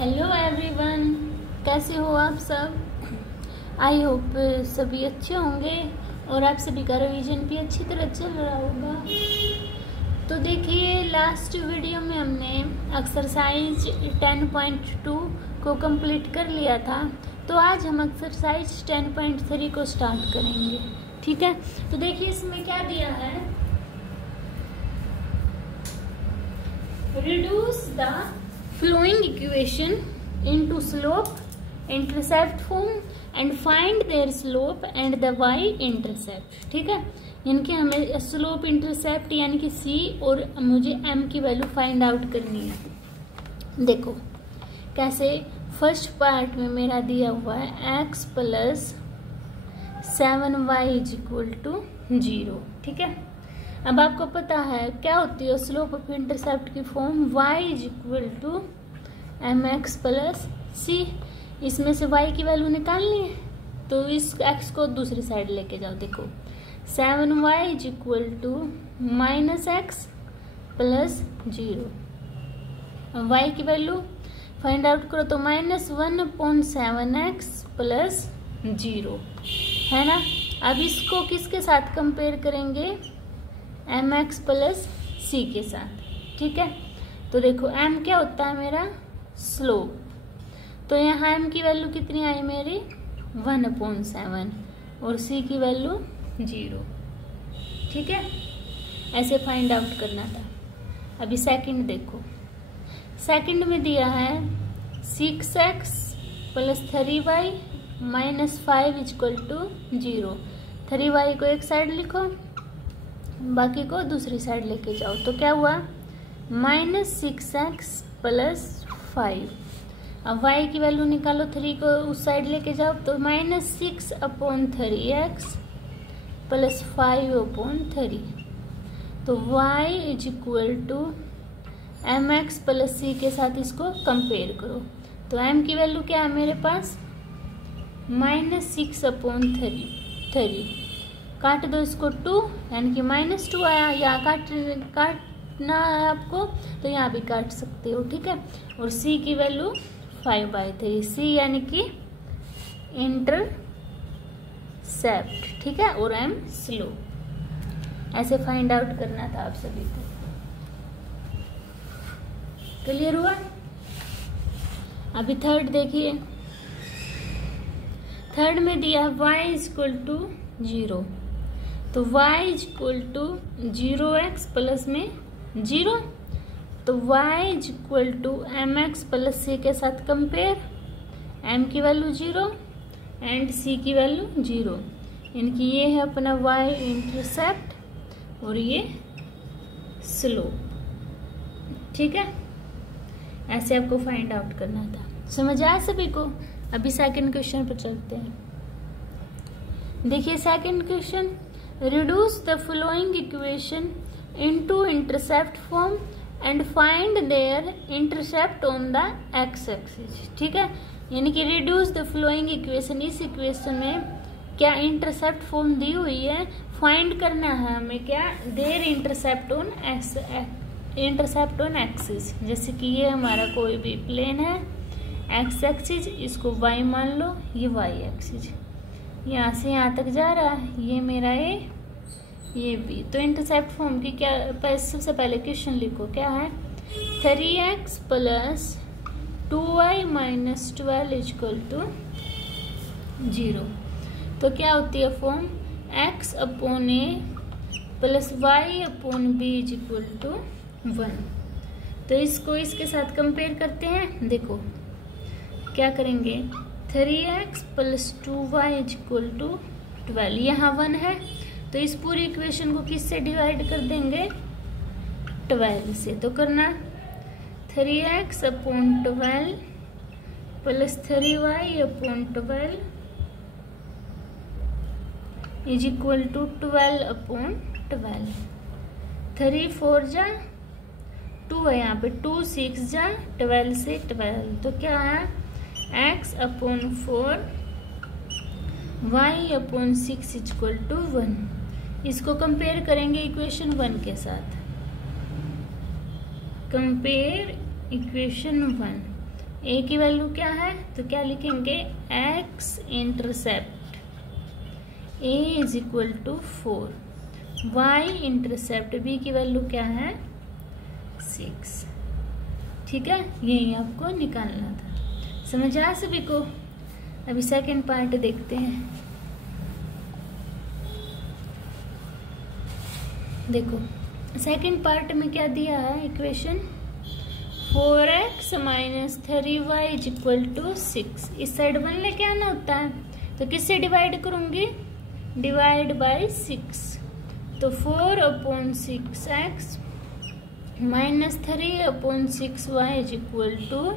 Hello everyone, कैसे हो आप सब। आई होप सभी अच्छे होंगे और आप सभी का रिवीजन भी अच्छी तरह चल रहा होगा। तो देखिए, लास्ट वीडियो में हमने एक्सरसाइज 10.2 को कंप्लीट कर लिया था। तो आज हम एक्सरसाइज 10.3 को स्टार्ट करेंगे। ठीक है, तो देखिए इसमें क्या दिया है। Reduce the flowing equation into slope intercept form and find their slope and the y-intercept। ठीक है, यानी कि हमें स्लोप इंटरसेप्ट यानी कि c और मुझे m की वैल्यू फाइंड आउट करनी है। देखो कैसे, फर्स्ट पार्ट में मेरा दिया हुआ है x plus 7y is equal to 0। ठीक है, अब आपको पता है क्या होती है स्लोप ऑफ इंटरसेप्ट की form, y is equal to mx plus c। इसमें से y की वैल्यू निकालनी है तो इस x को दूसरी साइड लेके जाओ। देखो 7y is equal to minus x plus 0। y की वैल्यू फाइंड आउट करो तो -1/7x प्लस 0 है ना। अब इसको किसके साथ कंपेयर करेंगे, mx प्लस c के साथ। ठीक है, तो देखो m क्या होता है मेरा स्लोप, तो यहाँ m की वैल्यू कितनी आई मेरी 1/7 और c की वैल्यू 0। ठीक है, ऐसे फाइंड आउट करना था। अभी सेकंड देखो, सेकंड में दिया है 6x plus 3y minus 5 equal to 0। 3y को एक साइड लिखो, बाकी को दूसरी साइड लेके जाओ। तो क्या हुआ -6x प्लस 5। अब y की वैल्यू निकालो, 3 को उस साइड लेके जाओ तो -6/3x प्लस 5/3। तो y is equal to mx plus c के साथ इसको कंपेयर करो। तो m की वैल्यू क्या है मेरे पास -6/3। काट दो इसको 2, यानी कि -2 आया। यहाँ काटना है आपको तो यहाँ भी काट सकते हो। ठीक है, और c की वैल्यू 5/3। c यानी कि इंटरसेप्ट। ठीक है, और m स्लोप। ऐसे फाइंड आउट करना था आप सभी को। क्लियर हुआ। अभी थर्ड देखिए, थर्ड में दिया y इज इक्वल टू 0। तो y is equal to 0x plus में 0। तो y is equal to mx plus c के साथ कंपेयर, m की वैल्यू 0 एंड c की वैल्यू 0, यानी कि ये है अपना y इंटरसेप्ट और ये स्लोप। ठीक है, ऐसे आपको फाइंड आउट करना था। समझ आया सभी को। अभी सेकंड क्वेश्चन पर चलते हैं। देखिए second question, reduce the following equation into intercept form and find their intercept on the x axis. ठीक है, यानी कि रिड्यूस द फॉलोइंग इक्वेशन, इस इक्वेशन में क्या इंटरसेप्ट फॉर्म दी हुई है, फाइंड करना है हमें क्या their intercept on x, intercept on axis. जैसे कि ये हमारा कोई भी प्लेन है एक्स एक्सिस, इसको y मान लो, ये y एक्सिस यहाँ से यहाँ तक जा रहा है, ये मेरा a, ये b। तो इंटरसेप्ट फॉर्म की क्या, सबसे पहले क्वेश्चन लिखो क्या है, 3x plus 2y minus 12 equal to 0। तो क्या होती है form, x upon a plus y upon b is equal to 1। तो इसको इसके साथ कंपेयर करते हैं। देखो क्या करेंगे, 3x plus 2y is equal to 12। यहाँ 1 है तो इस पूरी इक्वेशन को किससे डिवाइड कर देंगे, 12 से। तो करना 3x upon 12 plus 3y upon 12 is equal to 12 upon 12। 3 4 जा 2 है, यहाँ पे 2 6 जा 12 से 12। तो क्या है x upon 4 y upon 6 equal to 1। इसको कंपेयर करेंगे इक्वेशन 1 के साथ। कंपेयर इक्वेशन 1 ए की वैल्यू क्या है, तो क्या लिखेंगे x intercept a is equal to 4, y intercept b की वैल्यू क्या है 6। ठीक है, यही आपको निकालना था। समझ आया सभी को? अभी सेकंड पार्ट देखते हैं। देखो सेकंड पार्ट में क्या दिया है equation, 4x minus 3y is equal to 6। इस साइड 1 लेके आना होता है, तो किससे डिवाइड करूंगी, डिवाइड बाय 6। तो 4/6x minus 3/6y is equal to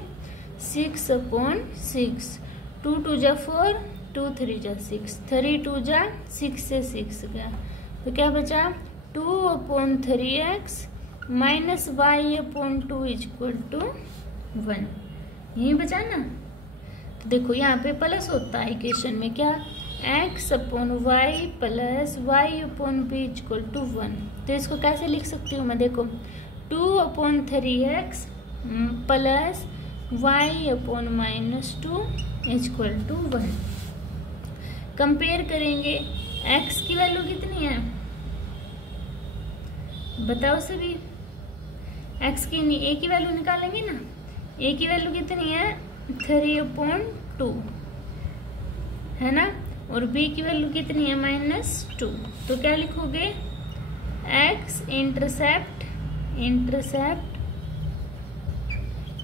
6/6। 2 2 जा 4, 2 3 जा 6, 3 2 जा 6 से 6 गया, तो क्या बचा 2/3x minus y/2 is equal to 1। यही बचा ना। तो देखो यहाँ पे प्लस होता है इक्वेशन में, क्या x/y plus y/b is equal to 1। तो इसको कैसे लिख सकती हूँ मैं, देखो 2/3x plus y/-2 is equal to 1। Compare करेंगे, x की वैल्यू कितनी है बताओ सभी, x की नहीं, a की वैल्यू निकालेंगे ना। a की वैल्यू कितनी है 3/2 है ना, और b की वैल्यू कितनी है -2। तो क्या लिखोगे, x intercept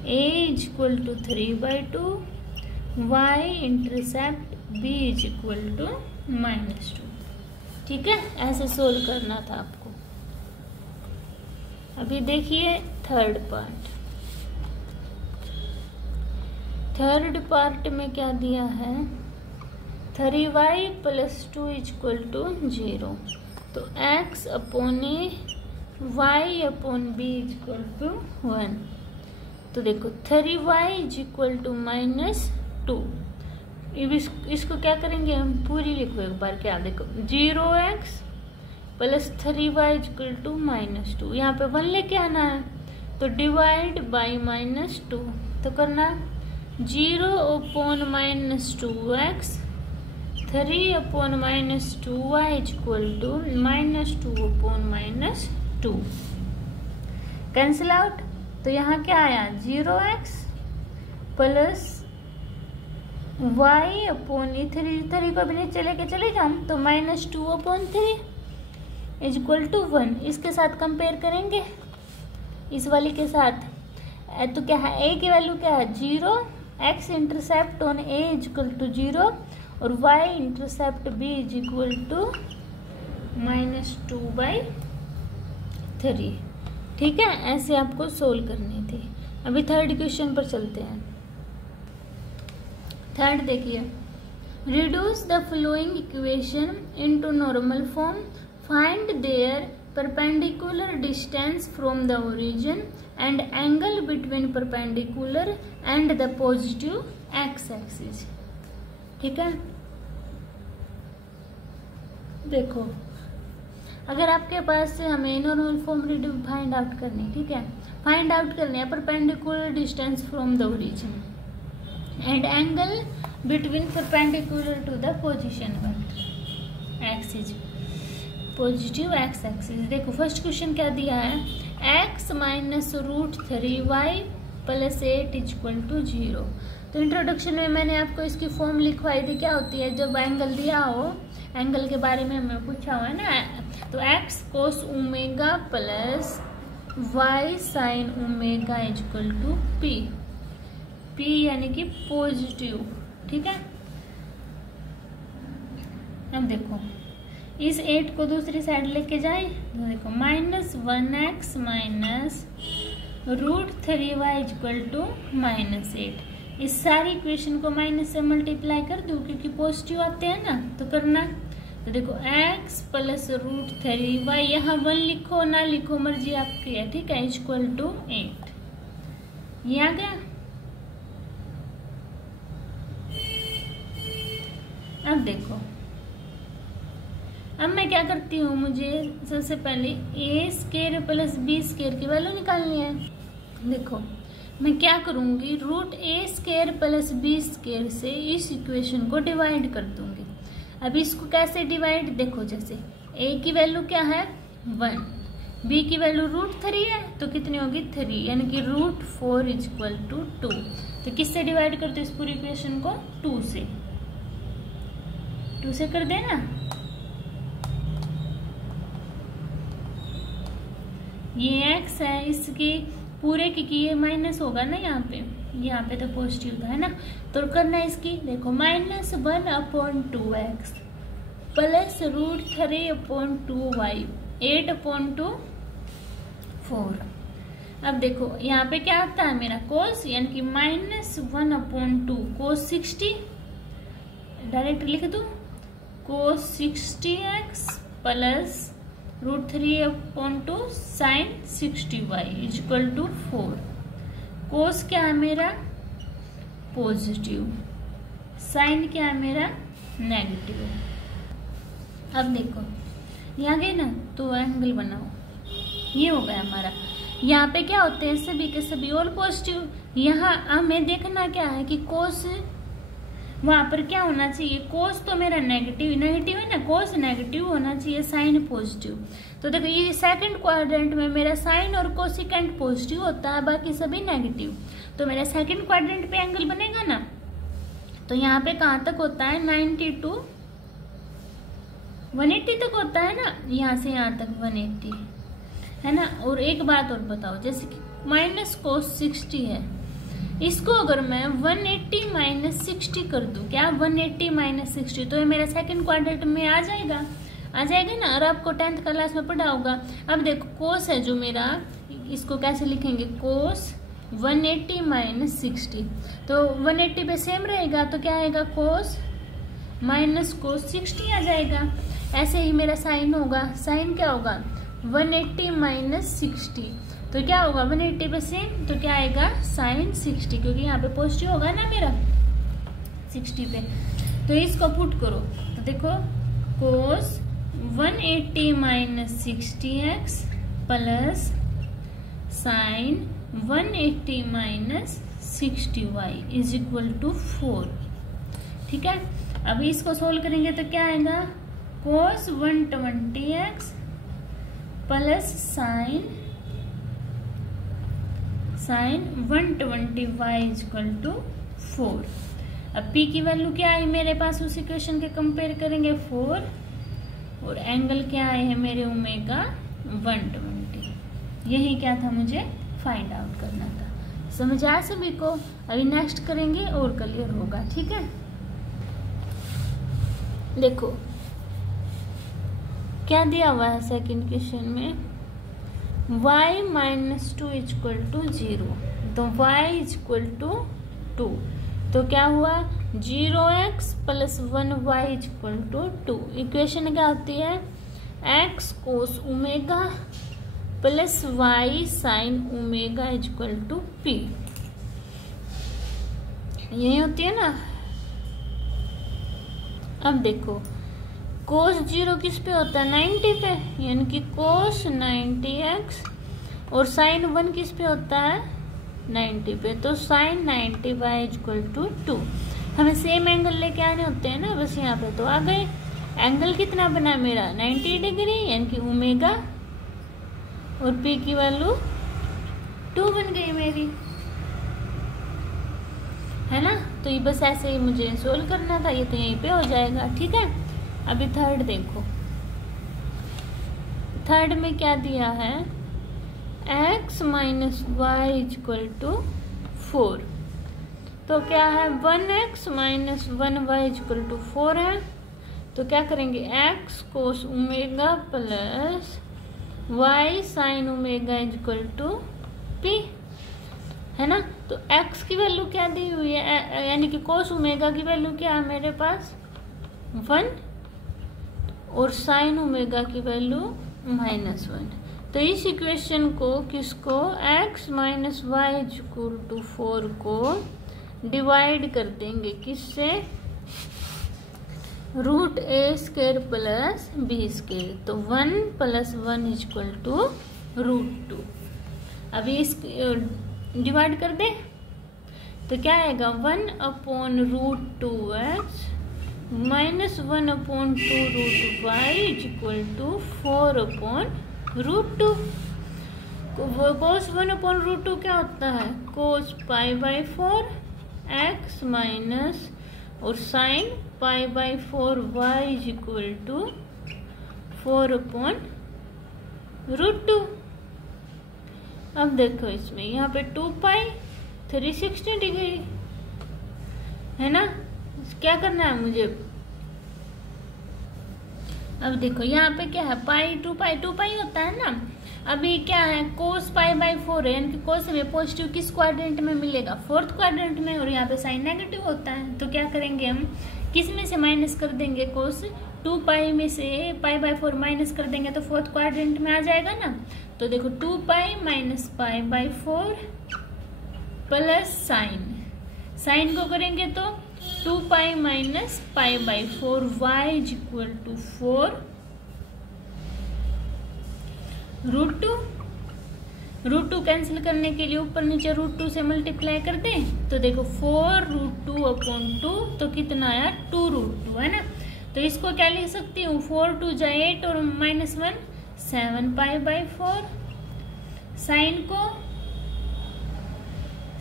a is equal to 3/2, y intercept b is equal to -2। ठीक है, ऐसे सोल्व करना था आपको। अभी देखिए थर्ड पार्ट। थर्ड पार्ट में क्या दिया है, 3y plus 2 is equal to 0। तो x/a y/b is equal to 1। तो देखो 3y इज इक्वल टू -2। इसको क्या करेंगे हम, पूरी लिखो एक बार। क्या देखो 0x plus 3y is equal to -2। यहाँ पे 1 लेके आना है, तो डिवाइड बाई -2। तो करना 0/-2x 3/-2y is equal to -2/-2। Cancel out. तो यहाँ क्या आया 0x प्लस y/3 को भी नीचे लेके चले जाऊँ, तो -2/3 इज इक्वल टू 1। इसके साथ कंपेयर करेंगे, इस वाली के साथ। तो क्या है, a की वैल्यू क्या है 0, x intercept on a is equal to 0 और y intercept b is equal to -2/3। ठीक है, ऐसे आपको सोल्व करनी थी। अभी थर्ड क्वेश्चन पर चलते हैं। थर्ड देखिए, reduce the following equation into normal form, find their perpendicular distance from the origin and angle between perpendicular and the positive x-axis। ठीक है, देखो अगर आपके पास से हमें नॉर्मल फॉर्म फाइंड आउट करनी, ठीक है, फाइंड आउट करनी है perpendicular distance from the origin and angle between perpendicular to the position axis, positive x axis. देखो फर्स्ट क्वेश्चन क्या दिया है, x minus √3y plus 8 is equal to 0। तो इंट्रोडक्शन में मैंने आपको इसकी फॉर्म लिखवाई थी, क्या होती है जब एंगल दिया हो, एंगल के बारे में हमें पूछा हुआ है ना, तो x cos omega plus y sine omega is equal to p यानी कि पॉजिटिव। ठीक है, अब देखो इस 8 को दूसरी साइड लेके जाए, तो देखो -1x minus √3y is equal to -8। इस सारी इक्वेशन को माइनस से मल्टीप्लाई कर दूं क्योंकि पॉजिटिव आते हैं ना, तो करना। तो देखो x प्लस √3y, यहाँ 1 लिखो ना लिखो मर्जी आपकी है, ठीक है, इज इक्वल टू 8। ये आ गया। अब देखो, अब मैं क्या करती हूँ, मुझे सबसे पहले a square plus b square की वैल्यू निकालनी है। देखो मैं क्या करूंगी, रूट ए स्क्वायर प्लस बी स्क्वायर से इस इक्वेशन को डिवाइड कर दूंगी। अब इसको कैसे डिवाइड, देखो जैसे ए की वैल्यू क्या है 1, बी की वैल्यू √3 है तो कितनी होगी 3, यानी कि √4 = 2। तो किससे डिवाइड कर दो इस पूरी इक्वेशन को, 2 से कर देना। ये x है, इसकी पूरे की ये माइनस होगा ना, यहाँ पे तो पॉजिटिव था है ना, तो करना है इसकी, देखो -1/2x प्लस √3/2y 8/4। अब देखो यहाँ पे क्या आता है मेरा cos, यानी कि -1/2 cos 60, डायरेक्ट लिख दो cos 60x plus √3/2 sin 60y = 4। cos क्या है मेरा पॉजिटिव, साइन क्या है मेरा नेगेटिव। अब देखो यहाँ गए ना, तो एंगल बनाओ, ये हो गया हमारा। यहाँ पे क्या होते हैं सभी के सभी ऑल पॉजिटिव। यहाँ हमें देखना क्या है कि कोस वहां पर क्या होना चाहिए, कोस तो मेरा नेगेटिव है ना, कोस नेगेटिव होना चाहिए, साइन पॉजिटिव। तो देखो ये सेकंड क्वाड्रेंट में मेरा साइन और कोसिकेंट पॉजिटिव होता है, बाकी सभी नेगेटिव। तो मेरा सेकंड क्वाड्रेंट पे एंगल बनेगा ना, तो यहाँ पे कहाँ तक होता है 90 to 180 तक होता है ना, यहाँ से यहाँ तक 180 है ना। और एक बात और बताओ, जैसे कि -cos 60 है, इसको अगर मैं 180 - 60 कर दूं, क्या 180 - 60, तो ये मेरा सेकंड क्वाड्रेंट में आ जाएगा ना। और आपको 10th क्लास में पढ़ा होगा। अब देखो कोस है जो मेरा, इसको कैसे लिखेंगे, कोस 180 - 60, तो 180 पे सेम रहेगा, तो क्या आएगा कोस -cos 60 आ जाएगा। ऐसे ही मेरा साइन होगा, साइन क्या होगा 180 - 60, तो क्या होगा 180 पे सेम, तो क्या आएगा साइन 60, क्योंकि यहाँ पे पॉजिटिव होगा ना मेरा 60 पे। तो इसको पुट करो, तो देखो cos 180 - 60x plus sign 180 - 60y = 4। ठीक है, अभी इसको सोल्व करेंगे तो क्या आएगा, cos 120x plus sign 120y = 4। अब p की वैल्यू क्या है मेरे पास, उस इक्वेशन के कंपेयर करेंगे 4, और एंगल क्या है मेरे ओमेगा 120। यही क्या था मुझे फाइंड आउट करना था। समझ आया सभी को। अभी नेक्स्ट करेंगे और क्लियर होगा। ठीक है, देखो क्या दिया हुआ है सेकंड क्वेश्चन में, y - 2 = 0, तो y = 2, तो क्या हुआ 0x + 1y = 2। इक्वेशन क्या होती है, x cos omega plus y sin omega = p, यही होती है ना। अब देखो cos 0 किस पे होता है 90 पे, यानी कि cos 90x, और sin 1 किस पे होता है 90 पे, तो sin 90y = 2। हमें सेम एंगल लेके आने होते हैं ना, बस यहाँ पे तो आ गए। एंगल कितना बना मेरा 90 डिग्री, यानी कि ओमेगा, और p की वैल्यू 2 बन गई मेरी, है ना। तो ये बस ऐसे ही मुझे सोल्व करना था, ये तो यहीं पे हो जाएगा। ठीक है, अभी थर्ड देखो, थर्ड में क्या दिया है, x - y = 4, तो क्या है 1x - 1y = 4 है, तो क्या करेंगे x cos omega plus y sin omega = p, है ना। तो x की वैल्यू क्या दी हुई है, यानी कि cos ओमेगा की वैल्यू क्या है मेरे पास 1, और साइन ओमेगा की वैल्यू -1। तो इस इक्वेशन को किसको, x - y = 4 को डिवाइड कर देंगे किससे, √a² प्लस b², तो 1 + 1 = √2। अभी इस डिवाइड कर दे तो क्या आएगा 1/√2x minus 1/2√y is equal to 4/√2। cos 1/√2 क्या होता है cos π/4 x माइनस और sine π/4 y is equal to 4/√2। अब देखो इसमें यहाँ पे 2π 360 डिग्री है ना, क्या करना है मुझे। अब देखो यहाँ पे क्या है पाई 2π होता है ना। अभी क्या है cos π/4 है, यानी कि cos में पॉजिटिव किस क्वाड्रेंट में मिलेगा, फोर्थ क्वाड्रेंट में, और यहाँ पे साइन नेगेटिव होता है। तो क्या करेंगे हम, किस में से माइनस कर देंगे, cos 2π में से π/4 माइनस कर देंगे तो फोर्थ क्वाड्रेंट में आ जाएगा ना। तो देखो 2π माइनस π/4 प्लस साइन को करेंगे तो 2π minus π/4 y is equal to 4√2 cancel करने के लिए ऊपर नीचे √2 से मल्टीप्लाई कर दें तो देखो 4√2/2 तो कितना आया 2√2 है ना। तो इसको क्या लिख सकती हूँ 4 2 जा 8 और -1 7π/4 साइन को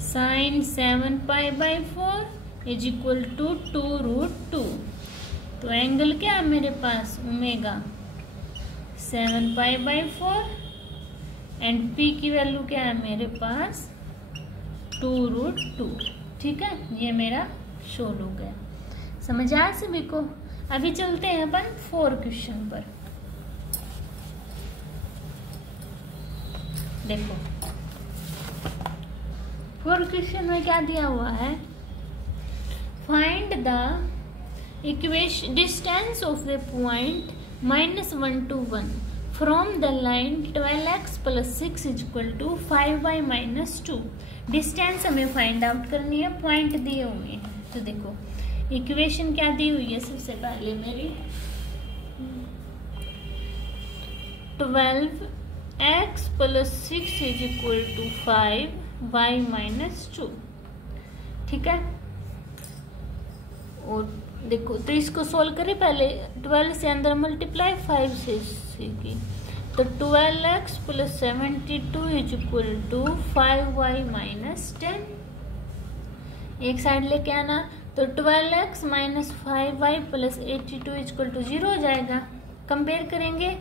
sin 7π/4 इज इक्वल टू 2√2। तो एंगल क्या है मेरे पास ओमेगा 7π/4 एंड p की वैल्यू क्या है मेरे पास 2√2। ठीक है, ये मेरा सोल्व हो गया। समझ आया सभी को। अभी चलते हैं अपन 4 क्वेश्चन पर। देखो 4 क्वेश्चन में क्या दिया हुआ है, find the equation distance of the point -1 to 1 from the line 12x + 6 is equal to 5y - 2। Distance हमें फाइंड आउट करनी है, पॉइंट दिए हुए हैं। तो देखो इक्वेशन क्या दी हुई है, सबसे पहले मेरी 12x + 6 is equal to 5y - 2। ठीक है, और देखो तो इसको सोल्व करें पहले 12 से अंदर मल्टीप्लाई 5 से की तो 12x + 72 is equal to 5y - 10। एक साइड लेके आना तो 12x - 5y + 82 is equal to 0 हो जाएगा। कंपेयर करेंगे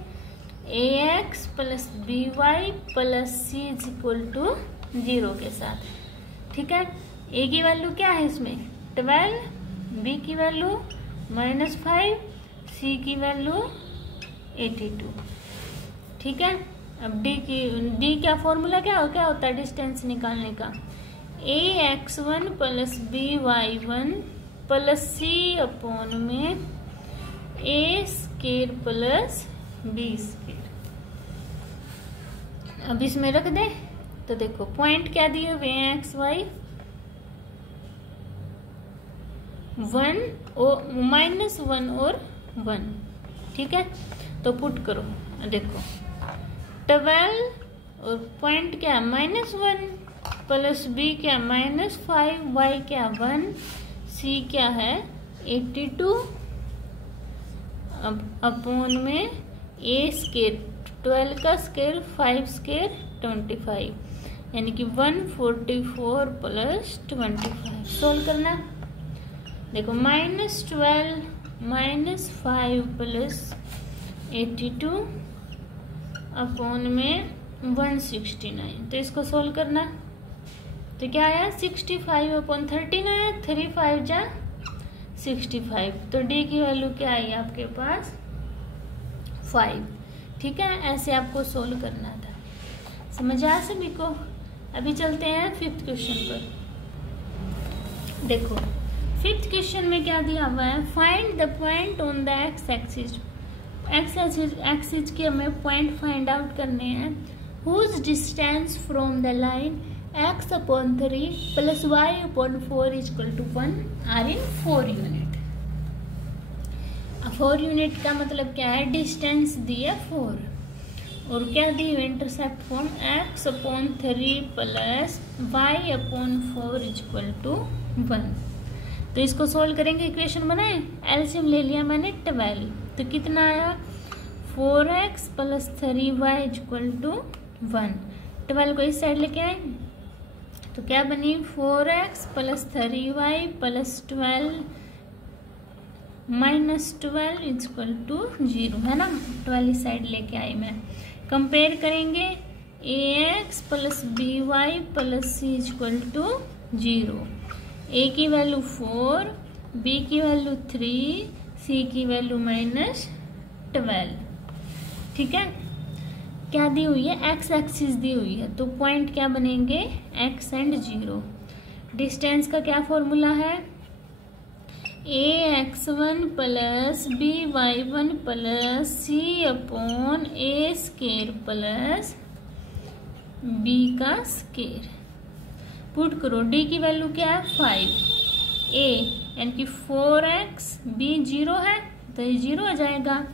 ax + by + c is equal to 0 के साथ। ठीक है, a की वैल्यू क्या है इसमें 12, b की वैल्यू -5, c की वैल्यू 82। ठीक है, अब d क्या फॉर्मूला क्या होता है डिस्टेंस निकालने का, ax1 + by1 + c अपॉन में a² + b²। अब इसमें रख दे तो देखो पॉइंट क्या दिए हुए हैं एक्स वाई 1 और -1 और 1। ठीक है, तो पुट करो, देखो 12 और पॉइंट क्या -1 प्लस b क्या -5, y क्या 1, c क्या है 82 अब अपॉन में a², 12 का स्केयर 5² 25 यानी कि 144 + 25। सोल्व करना, देखो -12 -5 + 82 अपॉन में 169। तो इसको सोल्व करना तो क्या आया 65/13 आया, 3 5 जा 65। तो डी की वैल्यू क्या आई आपके पास 5। ठीक है, ऐसे आपको सोल्व करना था। समझ आया सभी को। अभी चलते हैं 5th क्वेश्चन पर। देखो 5th क्वेश्चन में क्या दिया हुआ है, find the point on the x axis. Axis के हमें पॉइंट फाइंड आउट करने हैं whose distance from the line x/3 + y/4 = 1 are in 4 unit. 4 unit का मतलब क्या है, डिस्टेंस दिया 4 और क्या दी हुई intercept form x/3 plus y/4 equal to 1। तो इसको सोल्व करेंगे, इक्वेशन बनाए, एलसीएम ले लिया मैंने 12, तो कितना आया 4x plus 3y equal to 1। 12 को इस साइड लेके आए तो क्या बनी 4x plus 3y plus 12 minus 12 equal to 0, है ना। 12 इस साइड लेके आई मैं। कंपेयर करेंगे ax plus by plus c equal to 0। a की वैल्यू 4, b की वैल्यू 3, c की वैल्यू -12। ठीक है, क्या दी हुई है, x एक्सिस दी हुई है, तो पॉइंट क्या बनेंगे x एंड 0। डिस्टेंस का क्या फॉर्मूला है, ax1 plus by1 plus c/a² plus b का स्केयर। पुट करो, d की वैल्यू क्या है 5, a यानी कि 4x, b 0 है तो ये 0 आ जाएगा,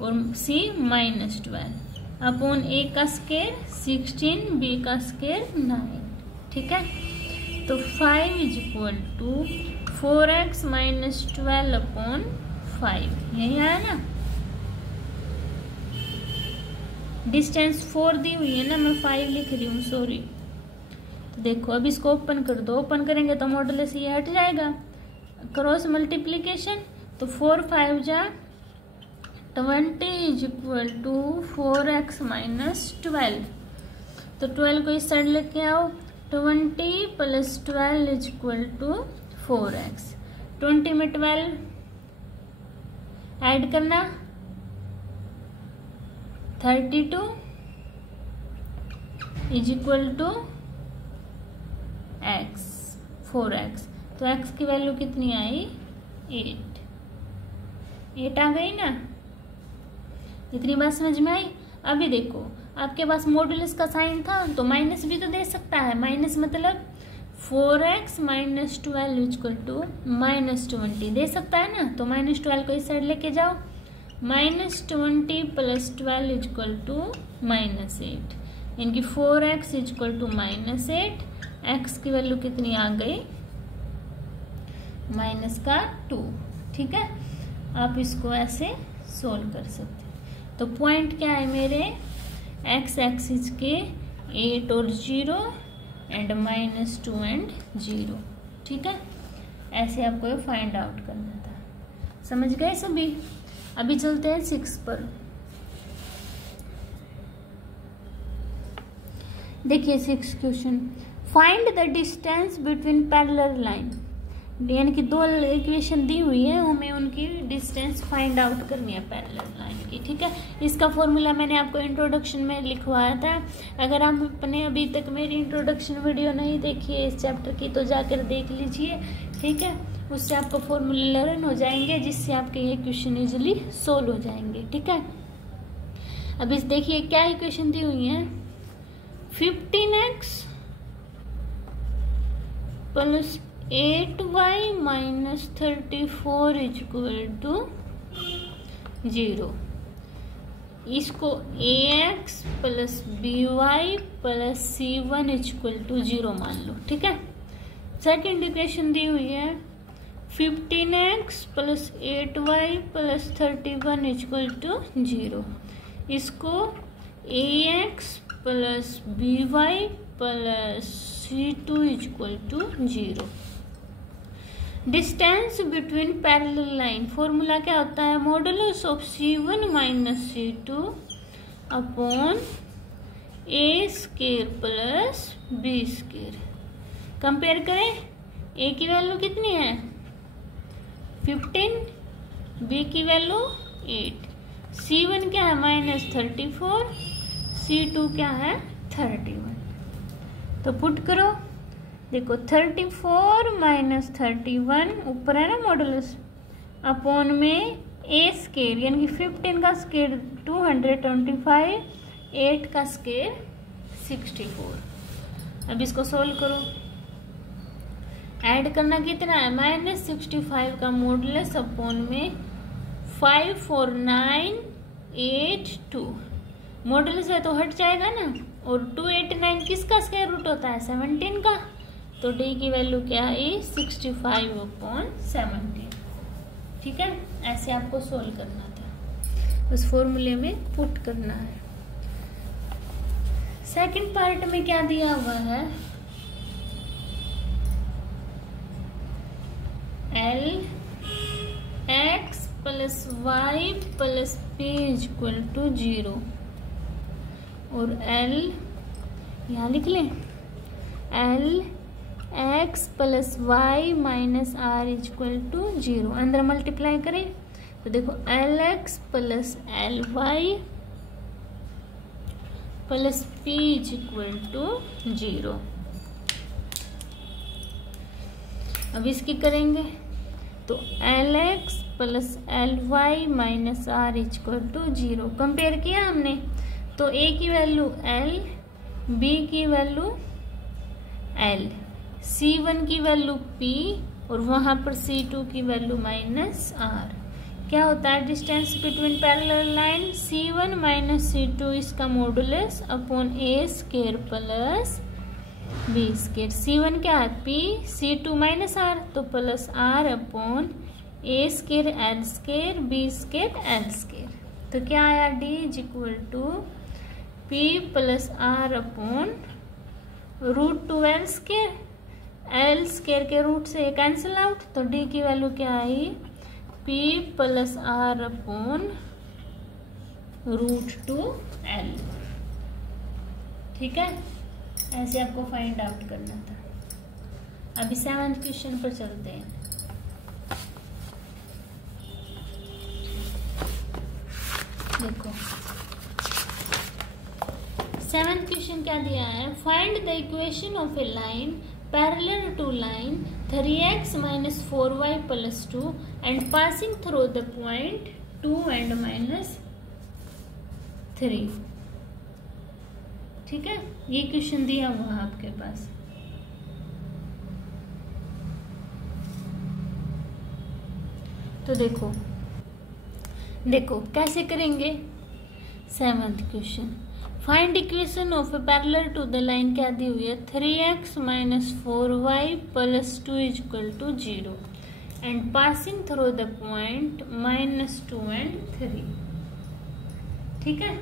और c -12 अपॉन a का स्केयर 16, b का स्केयर 9। ठीक है, तो 5 इक्वल टू 4x -12 अपॉन 5, यही आया ना। डिस्टेंस 4 दी हुई है ना, मैं 5 लिख रही हूँ, सॉरी। तो देखो अब इसको ओपन कर दो, ओपन करेंगे तो मॉडुलस ये हट जाएगा, क्रॉस मल्टीप्लीकेशन, तो 4 5 जा 20 इक्वल टू 4x -12। तो 12 को इस साइड लेके आओ, 20 प्लस 12 इक्वल टू 4x। 20 में 12 ऐड करना 32 is equal to x 4x। तो x की वैल्यू कितनी आई 8 आ गई ना। इतनी बात समझ में आई। अभी देखो आपके पास मॉडुलस का साइन था तो माइनस भी तो दे सकता है, माइनस मतलब 4x -12 इक्वल टू -20 दे सकता है ना। तो -12 को इस साइड लेके जाओ, -20 प्लस 12 इक्वल टू -8, यानी कि 4x इक्वल टू -8। x की वैल्यू कितनी आ गई -2। ठीक है, आप इसको ऐसे सोल्व कर सकते हैं। तो पॉइंट क्या है मेरे, x एक्सिस के 8 और 0 एंड -2 एंड 0। ठीक है, ऐसे आपको ये फाइंड आउट करना था। समझ गए सभी। अभी चलते हैं 6 पर। देखिए 6 question, find the distance between parallel line, यानी कि 2 इक्वेशन दी हुई है, हमें उनकी डिस्टेंस फाइंड आउट करनी है पैरेलल लाइन की। ठीक है, इसका फॉर्मूला मैंने आपको इंट्रोडक्शन में लिखवाया था। अगर आपने अभी तक मेरी इंट्रोडक्शन वीडियो नहीं देखी है इस चैप्टर की तो जाकर देख लीजिए। ठीक है, उससे आपको फॉर्मूले लर्न हो जाएंगे, जिससे आपके ये क्वेश्चन इजीली सोल्व हो जाएंगे। ठीक है, अब इस देखिए क्या इक्वेशन दी हुई है, 15x plus 8y -34 equal to 0। इसको ax plus by plus c1 equal to 0 मान लो। ठीक है, सेकेंड इक्वेशन दी हुई है 15x plus 8y plus 31 equal to 0। इसको ax plus by plus c2 equal to 0। Distance between parallel line, formula क्या होता है, modulus of c1 minus c2 upon a² plus b²। Compare करें, a की value कितनी है 15, b की value 8, c1 क्या है -34, c2 क्या है 31। तो पुट करो, देखो 34 - 31 ऊपर है ना मॉडुलस, अपॉन में a² यानी कि 15 का स्केयर 225, 8 का स्केयर 64। अब इसको सोल्व करो, ऐड करना कितना है -65 का मॉडुलस अपॉन में 54982। मॉडुलस है तो हट जाएगा ना। और 289 किसका स्क्वायर रूट होता है? 17 का। तो डी की वैल्यू क्या आई? 65/17। ठीक है, ऐसे आपको सोल्व करना था, बस फॉर्मूले में पुट करना है। सेकंड पार्ट में क्या दिया हुआ है? L x plus y plus p equal to 0 और L यहाँ लिख लें, L x plus y minus r equal to 0। अंदर मल्टीप्लाई करें तो देखो l x plus l y plus p equal to 0। अब इसकी करेंगे तो l x plus l y minus r equal to 0। Compare किया हमने तो ए की वैल्यू एल, बी की वैल्यू एल, C1 की वैल्यू P और वहां पर C2 की वैल्यू माइनस R। क्या होता है distance between parallel line? C1 minus C2 इसका modulus upon A square plus B square. C1 क्या है? P, C2 माइनस R तो plus R upon A square L square B square L square. तो क्या आया? D is equal to P plus R upon √2L square. L square के रूट से ये कैंसिल आउट तो डी की वैल्यू क्या आई? P plus r upon √2L। ठीक है, ऐसे आपको फाइंड आउट करना था। अभी 7th क्वेश्चन पर चलते हैं। देखो 7th क्वेश्चन क्या दिया है? Find the equation of A line parallel to line 3x minus 4y plus 2 and passing through the point 2 and -3। ठीक है, ये क्वेश्चन दिया हुआ है आपके पास। तो देखो कैसे करेंगे। 7th question, find equation of a parallel to the line क्या दी हुई है? 3x minus 4y plus 2 equal to 0 and passing through the point -2 and 3। ठीक है,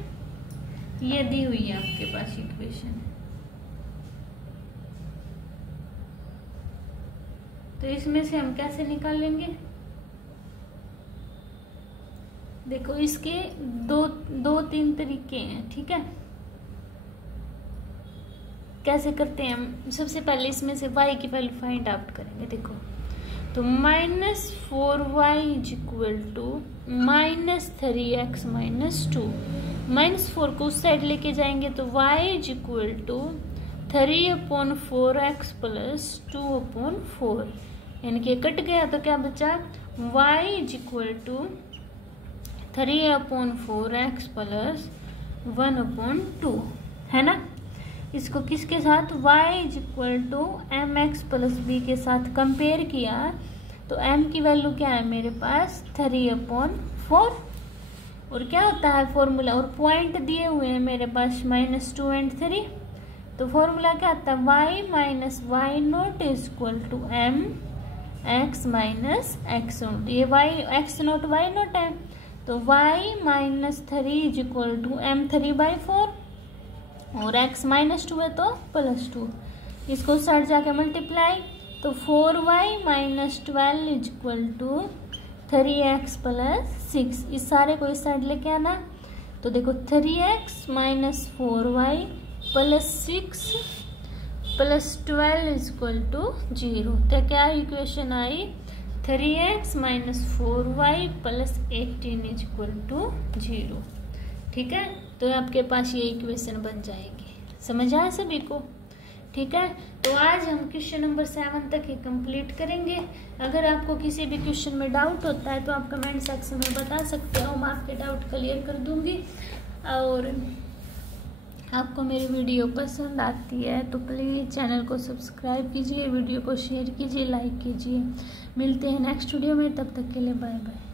ये दी हुई है आपके पास इक्वेशन। तो इसमें से हम कैसे निकालेंगे? देखो इसके दो तीन तरीके हैं। ठीक है, कैसे करते हैं हम? सबसे पहले इसमें से y की वैल्यू फाइंड आउट करेंगे। देखो तो -4y is equal to -3x minus 2। -4 को उस साइड लेके जाएंगे तो y is equal to 3/4x plus 2/4, यानी कि कट गया तो क्या बचा? y is equal to 3/4x plus 1/2, है ना। इसको किसके साथ? y is equal to mx plus b के साथ कंपेयर किया तो m की वैल्यू क्या है मेरे पास? 3/4। और क्या होता है फॉर्मूला? और पॉइंट दिए हुए हैं मेरे पास -2 and 3, तो फॉर्मूला क्या आता है? y minus y not is equal to m x minus x not. ये y x not y not है तो y minus 3 is equal to m3/4 और x -2 है तो +2। इसको साइड जाके मल्टीप्लाई तो 4y minus 12 is equal to 3x plus 6। इस सारे को इस साइड लेके आना तो देखो 3x minus 4y plus 6 plus 12 is equal to 0। तो क्या इक्वेशन आई? 3x minus 4y plus 18 is equal to 0। ठीक है, तो आपके पास ये इक्वेशन बन जाएगी। समझ आया सभी को? ठीक है, तो आज हम क्वेश्चन नंबर 7 तक ही कंप्लीट करेंगे। अगर आपको किसी भी क्वेश्चन में डाउट होता है तो आप कमेंट सेक्शन में बता सकते हो, मैं आपके डाउट क्लियर कर दूंगी। और आपको मेरी वीडियो पसंद आती है तो प्लीज़ चैनल को सब्सक्राइब कीजिए, वीडियो को शेयर कीजिए, लाइक कीजिए। मिलते हैं नेक्स्ट वीडियो में, तब तक के लिए बाय बाय।